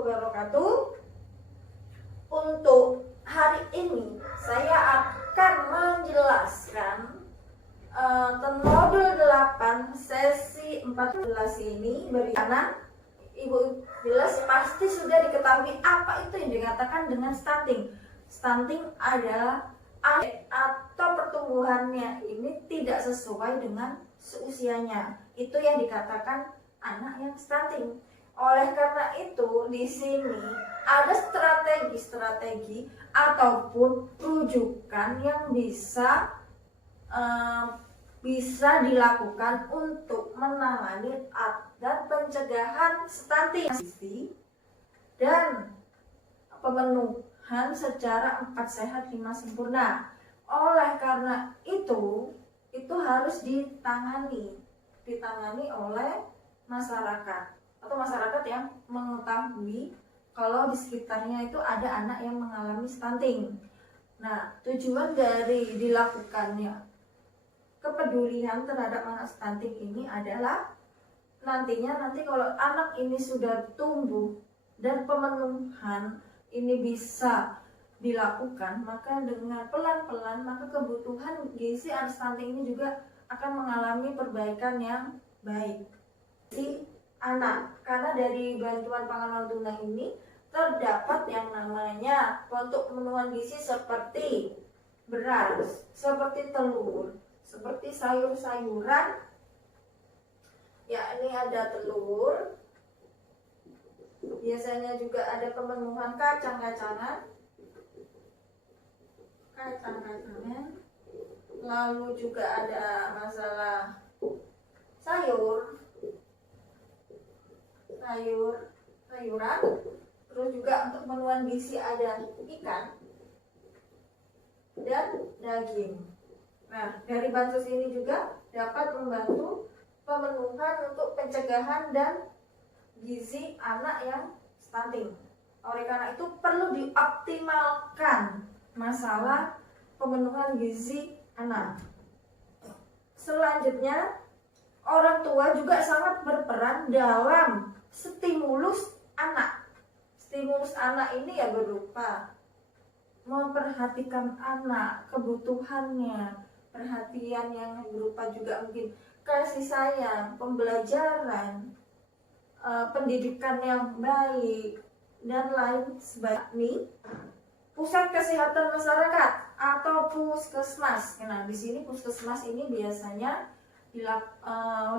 wabarakatuh. Untuk hari ini saya akan menjelaskan modul 8 sesi 14 ini berikutnya. Ibu jelas pasti sudah diketahui apa itu yang dikatakan dengan stunting. Stunting adalah anak atau pertumbuhannya ini tidak sesuai dengan seusianya. Itu yang dikatakan anak yang stunting. Oleh karena itu, di sini ada strategi-strategi ataupun rujukan yang bisa dilakukan untuk menangani dan pencegahan stunting dan pemenuhan secara 4 sehat 5 sempurna. Oleh karena itu harus ditangani oleh masyarakat atau masyarakat yang mengetahui kalau di sekitarnya itu ada anak yang mengalami stunting. Nah, tujuan dari dilakukannya kepedulian terhadap anak stunting ini adalah nanti kalau anak ini sudah tumbuh dan pemenuhan ini bisa dilakukan, maka dengan pelan-pelan maka kebutuhan gizi anak stunting ini juga akan mengalami perbaikan yang baik. Si anak, karena dari bantuan pangan non tunai ini terdapat yang namanya untuk pemenuhan gizi seperti beras, seperti telur, seperti sayur-sayuran. Ya, ini ada telur. Biasanya juga ada pemenuhan kacang-kacangan. Lalu juga ada masalah sayuran, terus juga untuk pemenuhan gizi ada ikan dan daging. Nah, dari bansos ini juga dapat membantu pemenuhan untuk pencegahan dan gizi anak yang stunting. Oleh karena itu perlu dioptimalkan masalah pemenuhan gizi anak. Selanjutnya, orang tua juga sangat berperan dalam stimulus anak. Stimulus anak ini ya berupa memperhatikan anak, kebutuhannya, perhatian yang berupa juga mungkin kasih sayang, pembelajaran, pendidikan yang baik, dan lain sebagainya. Pusat kesehatan masyarakat atau puskesmas. Nah, di sini puskesmas ini biasanya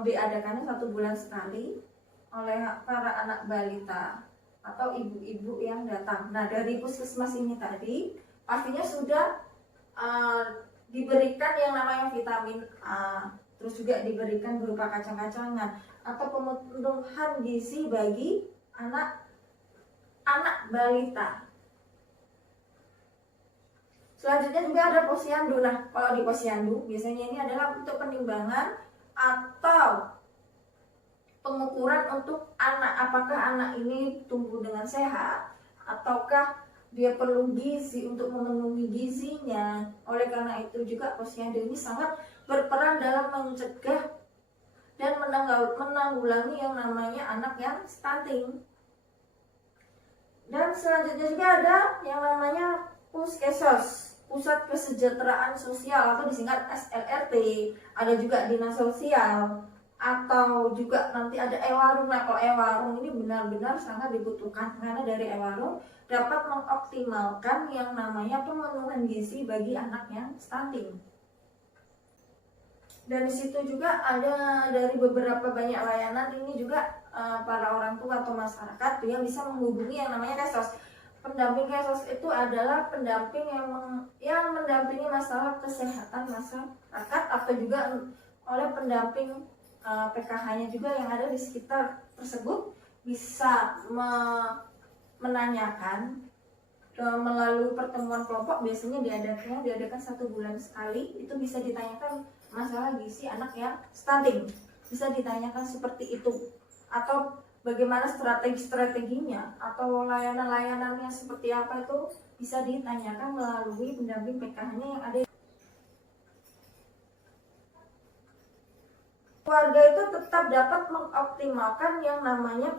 diadakannya 1 bulan sekali oleh para anak balita atau ibu-ibu yang datang. Nah, dari puskesmas ini tadi pastinya sudah diberikan yang namanya vitamin A, terus juga diberikan berupa kacang-kacangan atau pemenuhan gizi bagi anak balita. Selanjutnya juga ada posyandu. Nah, kalau di posyandu biasanya ini adalah untuk penimbangan atau pengukuran untuk anak, apakah anak ini tumbuh dengan sehat ataukah dia perlu gizi untuk memenuhi gizinya. Oleh karena itu juga posyandu ini sangat berperan dalam mencegah dan menanggulangi yang namanya anak yang stunting. Dan selanjutnya juga ada yang namanya puskesos, Pusat Kesejahteraan Sosial atau disingkat SLRT. Ada juga dinas sosial atau juga nanti ada e-warung. Nah, kalau e-warung ini benar-benar sangat dibutuhkan karena dari e-warung dapat mengoptimalkan yang namanya pemenuhan gizi bagi anak yang stunting. Dan di situ juga ada dari beberapa banyak layanan ini juga para orang tua atau masyarakat yang bisa menghubungi yang namanya kesos. Pendamping kesos itu adalah pendamping yang mendampingi masalah kesehatan masyarakat atau juga oleh pendamping PKH-nya juga yang ada di sekitar tersebut bisa menanyakan melalui pertemuan kelompok. Biasanya diadakan 1 bulan sekali. Itu bisa ditanyakan masalah gizi anak yang stunting, bisa ditanyakan seperti itu, atau bagaimana strategi-strateginya atau layanan-layanannya seperti apa, itu bisa ditanyakan melalui pendamping PKH-nya yang ada. keluarga itu tetap dapat mengoptimalkan yang namanya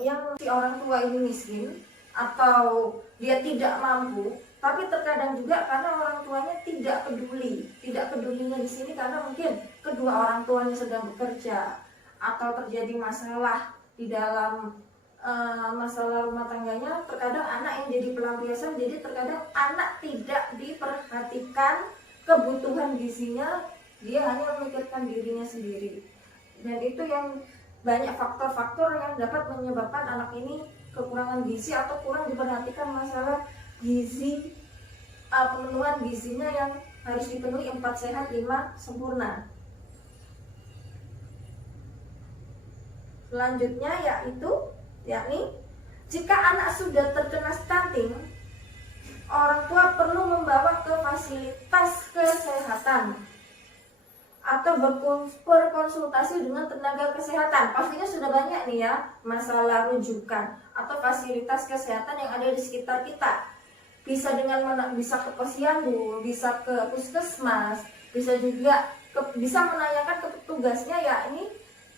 yang si orang tua ini miskin atau dia tidak mampu, tapi terkadang juga karena orang tuanya tidak peduli. Tidak pedulinya di sini karena mungkin kedua orang tuanya sedang bekerja atau terjadi masalah di dalam masalah rumah tangganya. Terkadang anak yang jadi pelampiasan, jadi terkadang anak tidak diperhatikan kebutuhan gizinya, dia hanya memikirkan dirinya sendiri. Dan itu yang banyak faktor-faktor yang dapat menyebabkan anak ini kekurangan gizi atau kurang diperhatikan masalah gizi, pemenuhan gizinya yang harus dipenuhi 4 sehat 5 sempurna. Selanjutnya yakni jika anak sudah terkena stunting, orang tua perlu membawa ke fasilitas kesehatan atau berkonsultasi dengan tenaga kesehatan. Pastinya sudah banyak nih ya masalah rujukan atau fasilitas kesehatan yang ada di sekitar kita. Bisa bisa ke posyandu, bisa ke puskesmas, bisa juga bisa menanyakan ke petugasnya, yakni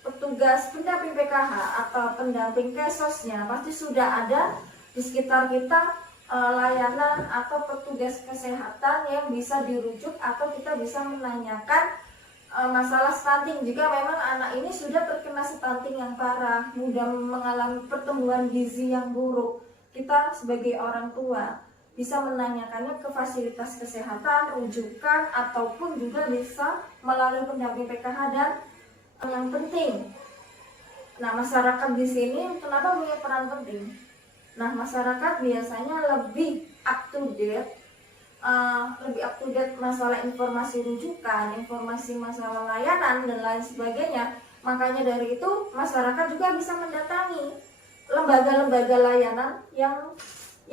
petugas pendamping PKH atau pendamping kesosnya. Pasti sudah ada di sekitar kita layanan atau petugas kesehatan yang bisa dirujuk atau kita bisa menanyakan masalah stunting. Jika memang anak ini sudah terkena stunting yang parah, mudah mengalami pertumbuhan gizi yang buruk, kita sebagai orang tua bisa menanyakannya ke fasilitas kesehatan, rujukan, ataupun juga bisa melalui pendamping PKH. Dan yang penting, nah masyarakat di sini kenapa punya peran penting? Nah masyarakat biasanya lebih up to date masalah informasi rujukan, informasi masalah layanan dan lain sebagainya. Makanya dari itu masyarakat juga bisa mendatangi lembaga-lembaga layanan yang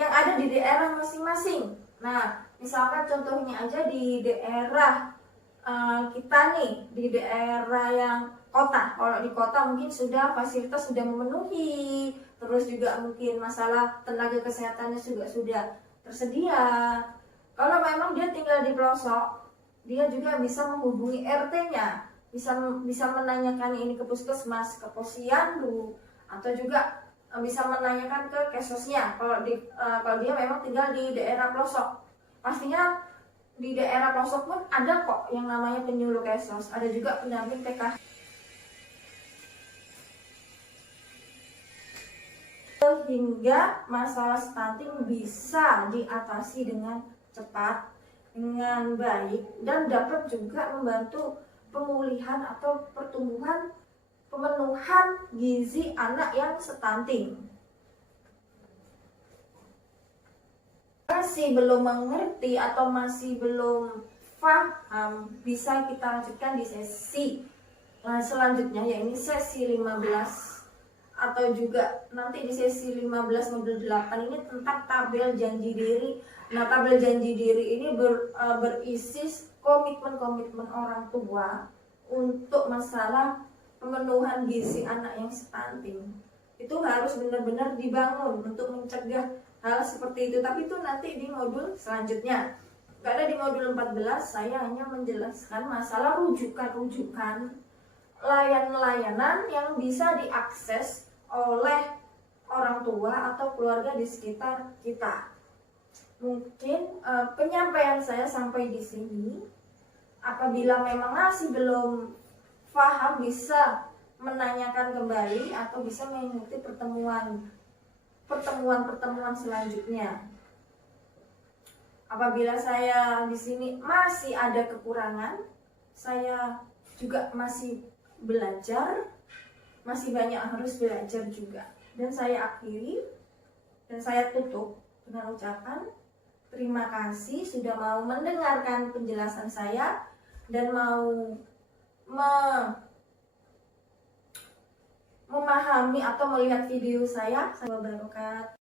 ada di daerah masing-masing. Nah, misalkan contohnya aja di daerah kita nih, di daerah yang kota. Kalau di kota mungkin fasilitas sudah memenuhi, terus juga mungkin masalah tenaga kesehatannya juga sudah tersedia. Kalau memang dia tinggal di pelosok, dia juga bisa menghubungi RT-nya, bisa menanyakan ini ke puskesmas, ke posyandu, atau juga bisa menanyakan ke kesosnya. Kalau dia memang tinggal di daerah pelosok, pastinya di daerah pelosok pun ada kok yang namanya penyuluh kesos, ada juga pendamping PKH. Hingga masalah stunting bisa diatasi dengan cepat, dengan baik, dan dapat juga membantu pemulihan atau pemenuhan gizi anak yang stunting. Masih belum mengerti atau masih belum paham, bisa kita lanjutkan di sesi selanjutnya, yaitu sesi 15, atau juga nanti di sesi 15 modul 8 ini tentang tabel janji diri. Nah, tabel janji diri ini berisi komitmen-komitmen orang tua untuk masalah pemenuhan gizi anak yang stunting. Itu harus benar-benar dibangun untuk mencegah hal seperti itu. Tapi itu nanti di modul selanjutnya. Karena di modul 14 saya hanya menjelaskan masalah rujukan-rujukan layanan yang bisa diakses oleh orang tua atau keluarga di sekitar kita. Mungkin penyampaian saya sampai di sini. Apabila memang masih belum paham, bisa menanyakan kembali atau bisa mengikuti pertemuan selanjutnya. Apabila saya di sini masih ada kekurangan, saya juga masih belajar, masih banyak harus belajar juga. Dan saya akhiri dan saya tutup dengan ucapan terima kasih sudah mau mendengarkan penjelasan saya dan mau memahami atau melihat video saya. Wabarakatuh.